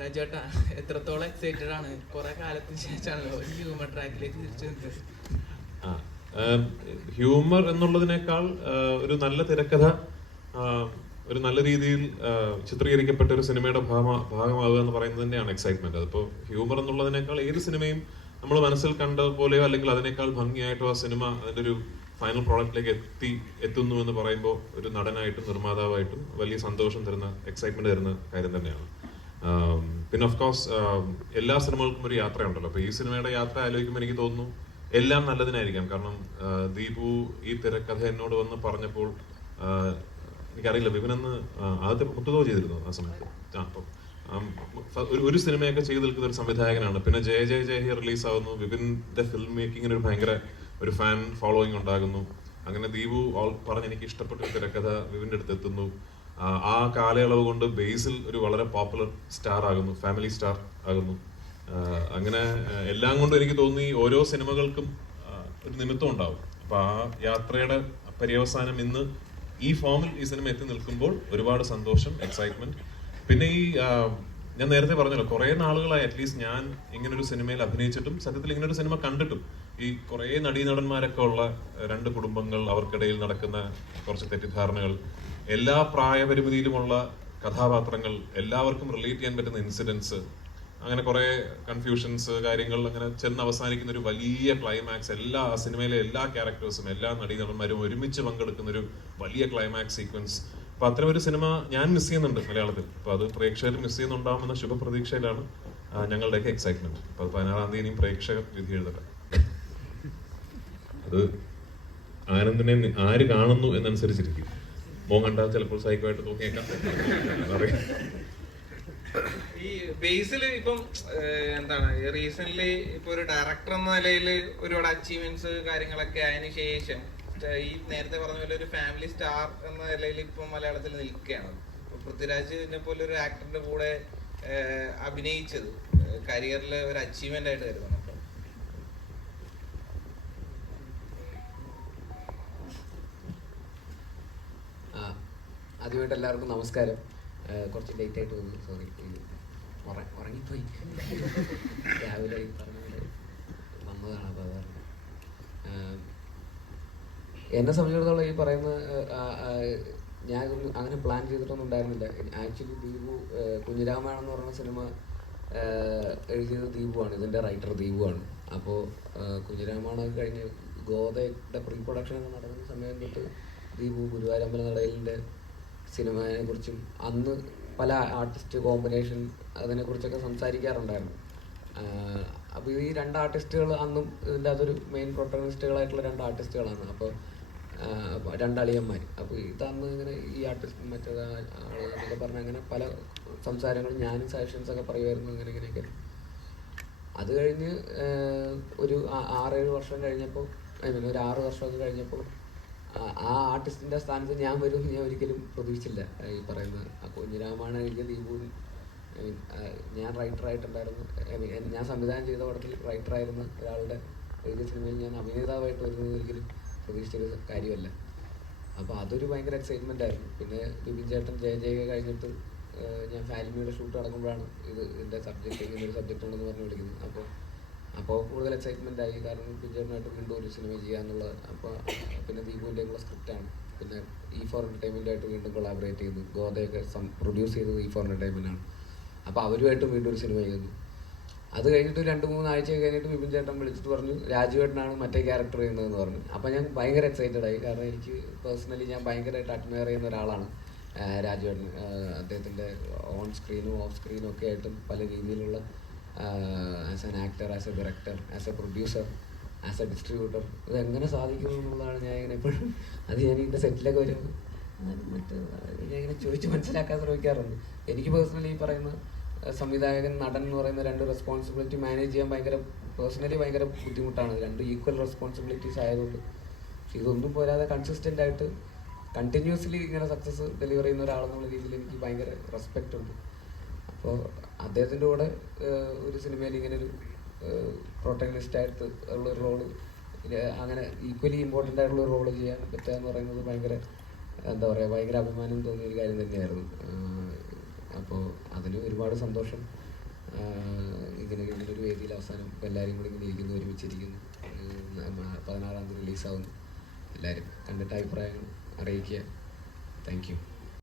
രാജേട്ടാ എത്രത്തോളം എക്സൈറ്റഡ് ആണ്? കുറെ കാലത്തിന് ശേഷമാണല്ലോ ഒരു ഹ്യൂമർ ട്രാക്കിലേക്ക് തിരിച്ചു വന്നത്. ഹ്യൂമർ എന്നുള്ളതിനേക്കാൾ ഒരു നല്ല തിരക്കഥ ഒരു നല്ല രീതിയിൽ ചിത്രീകരിക്കപ്പെട്ട ഒരു സിനിമയുടെ ഭാഗമാവുക എന്ന് പറയുന്നത് തന്നെയാണ് എക്സൈറ്റ്മെന്റ്. അതിപ്പോൾ ഹ്യൂമർ എന്നുള്ളതിനേക്കാൾ ഏത് സിനിമയും നമ്മൾ മനസ്സിൽ കണ്ട പോലെയോ അല്ലെങ്കിൽ അതിനേക്കാൾ ഭംഗിയായിട്ടോ ആ സിനിമ അതിൻ്റെ ഒരു ഫൈനൽ പ്രോഡക്റ്റിലേക്ക് എത്തുന്നു എന്ന് പറയുമ്പോൾ ഒരു നടനായിട്ടും നിർമ്മാതാവായിട്ടും വലിയ സന്തോഷം തരുന്ന എക്സൈറ്റ്മെന്റ് തരുന്ന കാര്യം തന്നെയാണ്. പിന്നെ ഓഫ് കോഴ്സ് എല്ലാ സിനിമകൾക്കും ഒരു യാത്രയുണ്ടല്ലോ. അപ്പൊ ഈ സിനിമയുടെ യാത്ര ആലോചിക്കുമ്പോൾ എനിക്ക് തോന്നുന്നു എല്ലാം നല്ലതിനായിരിക്കാം. കാരണം ദീപു ഈ തിരക്കഥ എന്നോട് വന്ന് പറഞ്ഞപ്പോൾ എനിക്കറിയില്ല, വിപിനെന്ന് ആദ്യത്തെ മുത്തുതോ ചെയ്തിരുന്നു ആ സമയത്ത്. അപ്പം ഒരു സിനിമയൊക്കെ ചെയ്തു നിൽക്കുന്ന ഒരു സംവിധായകനാണ്. പിന്നെ ജയ ജയ ജയ ഹി റിലീസ് ആവുന്നു. വിപിന്റെ ഫിലിം മേക്കിങ്ങിന് ഒരു ഭയങ്കര ഒരു ഫാൻ ഫോളോയിങ് ഉണ്ടാകുന്നു. അങ്ങനെ ദീപു പറഞ്ഞ് എനിക്ക് ഇഷ്ടപ്പെട്ട ഒരു തിരക്കഥ വിപിന്റെ അടുത്ത് എത്തുന്നു. ആ കാലയളവ് കൊണ്ട് ബേസിൽ ഒരു വളരെ പോപ്പുലർ സ്റ്റാർ ആകുന്നു, ഫാമിലി സ്റ്റാർ ആകുന്നു. അങ്ങനെ എല്ലാം കൊണ്ടും എനിക്ക് തോന്നി ഓരോ സിനിമകൾക്കും ഒരു നിമിത്തം ഉണ്ടാവും. അപ്പൊ ആ യാത്രയുടെ പര്യവസാനം ഇന്ന് ഈ ഫോമിൽ ഈ സിനിമ എത്തി നിൽക്കുമ്പോൾ ഒരുപാട് സന്തോഷം, എക്സൈറ്റ്മെന്റ്. പിന്നെ ഈ ഞാൻ നേരത്തെ പറഞ്ഞല്ലോ, കുറെ നാളുകളായി അറ്റ്ലീസ്റ്റ് ഞാൻ ഇങ്ങനൊരു സിനിമയിൽ അഭിനയിച്ചിട്ടും സത്യത്തിൽ ഇങ്ങനൊരു സിനിമ കണ്ടിട്ടും ഈ കുറെ നടീനടന്മാരൊക്കെ ഉള്ള രണ്ട് കുടുംബങ്ങൾ, അവർക്കിടയിൽ നടക്കുന്ന കുറച്ച് തെറ്റിദ്ധാരണകൾ, എല്ലാ പ്രായപരിമിതിയിലുമുള്ള കഥാപാത്രങ്ങൾ, എല്ലാവർക്കും റിലേറ്റ് ചെയ്യാൻ പറ്റുന്ന ഇൻസിഡൻസ്, അങ്ങനെ കുറെ കൺഫ്യൂഷൻസ് കാര്യങ്ങൾ, അങ്ങനെ ചെന്ന് അവസാനിക്കുന്ന ഒരു വലിയ ക്ലൈമാക്സ്, എല്ലാ സിനിമയിലെ എല്ലാ ക്യാരക്ടേഴ്സും എല്ലാ നടീനടന്മാരും ഒരുമിച്ച് പങ്കെടുക്കുന്ന ഒരു വലിയ ക്ലൈമാക്സ് സീക്വൻസ്. അപ്പൊ അത്തരം ഒരു സിനിമ ഞാൻ മിസ് ചെയ്യുന്നുണ്ട് മലയാളത്തിൽ. അപ്പൊ അത് പ്രേക്ഷകർ മിസ് ചെയ്യുന്നുണ്ടാവുമെന്ന ശുഭപ്രതീക്ഷയിലാണ് ഞങ്ങളുടെയൊക്കെ എക്സൈറ്റ്മെന്റ്. അപ്പൊ 16-ാം തീയതി പ്രേക്ഷകർ വിധി എഴുതട്ടെ. അത് ആനന്ദിനെ ആര് കാണുന്നു എന്നനുസരിച്ചിരിക്കും. മോൻ കണ്ടാൽ ചിലപ്പോൾ സൈക്കോയായിട്ട് തോന്നിയേക്കാം. ഈ ബേസിൽ ഇപ്പം എന്താണ് റീസെന്റ് ഇപ്പൊ ഒരു ഡയറക്ടർ എന്ന നിലയിൽ ഒരുപാട് അച്ചീവ്മെന്റ്സ് കാര്യങ്ങളൊക്കെ അതിന് ശേഷം ഈ നേരത്തെ പറഞ്ഞ പോലെ ഒരു ഫാമിലി സ്റ്റാർ എന്ന നിലയിൽ ഇപ്പം മലയാളത്തിൽ നിൽക്കുകയാണ്. പൃഥ്വിരാജിനെ പോലെ ഒരു ആക്ടറിന്റെ കൂടെ അഭിനയിച്ചത് കരിയറിൽ ഒരു അച്ചീവ്മെന്റ് ആയിട്ട് കരുതണം. ആദ്യമായിട്ട് എല്ലാവർക്കും നമസ്കാരം. കുറച്ച് ലേറ്റ് ആയിട്ട് വന്നു, സോറി. ഉറങ്ങിപ്പോയി, രാവിലെ പറഞ്ഞ പോലെ വന്നതാണ്. അപ്പോൾ അത് എന്നെ സംബന്ധിച്ചിടത്തോളം ഈ പറയുന്ന ഞാൻ അങ്ങനെ പ്ലാൻ ചെയ്തിട്ടൊന്നും ഉണ്ടായിരുന്നില്ല. ആക്ച്വലി ദീപു കുഞ്ഞിരാമായണം എന്ന് പറയുന്ന സിനിമ എഴുതിയത് ദീപുവാണ്, ഇതിൻ്റെ റൈറ്റർ ദീപുവാണ്. അപ്പോൾ കുഞ്ഞിരാമായണം കഴിഞ്ഞ് ഗോതയുടെ പ്രീ പ്രൊഡക്ഷനൊക്കെ നടന്ന സമയം തൊട്ട് ദീപു ഗുരുവായൂരമ്പല നടയിലിൻ്റെ സിനിമയെ കുറിച്ചും അന്ന് പല ആർട്ടിസ്റ്റ് കോമ്പിനേഷൻ അതിനെക്കുറിച്ചൊക്കെ സംസാരിക്കാറുണ്ടായിരുന്നു. അപ്പോൾ ഈ രണ്ട് ആർട്ടിസ്റ്റുകൾ അന്നും ഇതിൻ്റെ അതൊരു മെയിൻ പ്രൊട്ടഗണിസ്റ്റുകളായിട്ടുള്ള രണ്ട് ആർട്ടിസ്റ്റുകളാണ്. അപ്പോൾ രണ്ടളിയന്മാർ. അപ്പോൾ ഇതന്ന് ഇങ്ങനെ ഈ ആർട്ടിസ്റ്റ് മറ്റേത് എന്നൊക്കെ പറഞ്ഞാൽ അങ്ങനെ പല സംസാരങ്ങളും ഞാനും സജഷൻസൊക്കെ പറയുമായിരുന്നു, അങ്ങനെ ഇങ്ങനെയൊക്കെ. അത് കഴിഞ്ഞ് ഒരു 6-7 വർഷം കഴിഞ്ഞപ്പോൾ, ഒരു 6 വർഷമൊക്കെ കഴിഞ്ഞപ്പോൾ ആ ആർട്ടിസ്റ്റിൻ്റെ സ്ഥാനത്ത് ഞാൻ വരും ഞാൻ ഒരിക്കലും പ്രതീക്ഷിച്ചില്ല. ഈ പറയുന്ന കുഞ്ഞിരാമായണം എഴുതിയ ദീപു, ഞാൻ റൈറ്ററായിട്ടുണ്ടായിരുന്നു, ഞാൻ സംവിധാനം ചെയ്ത പടത്തിൽ റൈറ്ററായിരുന്ന ഒരാളുടെ എഴുതിയ സിനിമയിൽ ഞാൻ അഭിനേതാവായിട്ട് വരുന്നത് ഒരിക്കലും പ്രതീക്ഷിച്ചൊരു കാര്യമല്ല. അപ്പോൾ അതൊരു ഭയങ്കര എക്സൈറ്റ്മെൻ്റ് ആയിരുന്നു. പിന്നെ ബിപിൻ ചേട്ടൻ ജയ ജയ കഴിഞ്ഞിട്ട് ഞാൻ ഫാലിമിയുടെ ഷൂട്ട് നടക്കുമ്പോഴാണ് ഇതിൻ്റെ സബ്ജക്റ്റ് ഇങ്ങനൊരു സബ്ജക്റ്റ് ഉണ്ടെന്ന് പറഞ്ഞ് വിളിക്കുന്നത്. അപ്പോൾ കൂടുതൽ എക്സൈറ്റ്മെൻ്റ് ആയി. കാരണം ബിപിൻ ചേട്ടനായിട്ട് വീണ്ടും ഒരു സിനിമ ചെയ്യാന്നുള്ളത്. അപ്പോൾ പിന്നെ ദീപുവിൻ്റെ കൂടെ സ്ക്രിപ്റ്റാണ്. പിന്നെ E4 എൻ്റർടൈൻമെൻറ്റായിട്ട് വീണ്ടും കൊളാബറേറ്റ് ചെയ്തു. ഗോതയൊക്കെ പ്രൊഡ്യൂസ് ചെയ്തത് E4 എൻ്റർടൈൻമെൻറ്റാണ്. അപ്പോൾ അവരുമായിട്ട് വീണ്ടും ഒരു സിനിമ ചെയ്യുന്നു. അത് കഴിഞ്ഞിട്ട് 2-3 ആഴ്ച കഴിഞ്ഞിട്ട് ബിപിൻ ചേട്ടൻ വിളിച്ചിട്ട് പറഞ്ഞു രാജുവേട്ടനാണ് മറ്റേ ക്യാരക്ടർ ചെയ്യുന്നതെന്ന് പറഞ്ഞു. അപ്പോൾ ഞാൻ ഭയങ്കര എക്സൈറ്റഡ് ആയി. കാരണം എനിക്ക് പേഴ്സണലി ഞാൻ ഭയങ്കരമായിട്ട് അഡ്മയർ ചെയ്യുന്ന ഒരാളാണ് രാജുവേട്ടൻ. അദ്ദേഹത്തിൻ്റെ ഓൺ സ്ക്രീനും ഓഫ് സ്ക്രീനും ഒക്കെ ആയിട്ടും പല രീതിയിലുള്ള as an actor, as A director, as A producer, as A distributor, ഇതെങ്ങനെ സാധിക്കുന്നു എന്നുള്ളതാണ് ഞാൻ ഇങ്ങനെ എപ്പോഴും അത് ഞാൻ ഇതിൻ്റെ സെറ്റിലൊക്കെ വരുമ്പോൾ ഞാൻ ഇങ്ങനെ ചോദിച്ച് മനസ്സിലാക്കാൻ ശ്രമിക്കാറുണ്ട്. എനിക്ക് പേഴ്സണലി ഈ പറയുന്ന സംവിധായകൻ, നടൻ എന്ന് പറയുന്ന രണ്ട് റെസ്പോൺസിബിലിറ്റി മാനേജ് ചെയ്യാൻ പേഴ്സണലി ഭയങ്കര ബുദ്ധിമുട്ടാണ്. രണ്ട് ഈക്വൽ റെസ്പോൺസിബിലിറ്റീസ് ആയതുകൊണ്ട്. പക്ഷെ ഇതൊന്നും പോരാതെ കൺസിസ്റ്റൻ്റ് ആയിട്ട് കണ്ടിന്യൂസ്ലി ഇങ്ങനെ സക്സസ് ഡെലിവർ ചെയ്യുന്ന ഒരാളെന്നുള്ള രീതിയിൽ എനിക്ക് ഭയങ്കര റെസ്പെക്റ്റ് ഉണ്ട്. അപ്പോൾ അദ്ദേഹത്തിൻ്റെ കൂടെ ഒരു സിനിമയിൽ ഇങ്ങനെ ഒരു പ്രൊട്ടഗണിസ്റ്റായിട്ട് ഉള്ളൊരു റോള്, അങ്ങനെ ഈക്വലി ഇമ്പോർട്ടൻ്റ് ആയിട്ടുള്ള ഒരു റോള് ചെയ്യാൻ പറ്റുക എന്ന് പറയുന്നത് ഭയങ്കര എന്താ പറയുക, ഭയങ്കര അഭിമാനം തോന്നിയ ഒരു കാര്യം തന്നെയായിരുന്നു. അപ്പോൾ അതിന് ഒരുപാട് സന്തോഷം. ഇങ്ങനൊരു വേദിയിൽ അവസാനം എല്ലാവരും കൂടി ഇങ്ങനെ ഇരിക്കുന്നു, ഒരുമിച്ചിരിക്കുന്നു. 16-ാം തീയതി റിലീസാവുന്നു. എല്ലാവരും കണ്ടിട്ട് അഭിപ്രായങ്ങൾ അറിയിക്കുക. Thank you.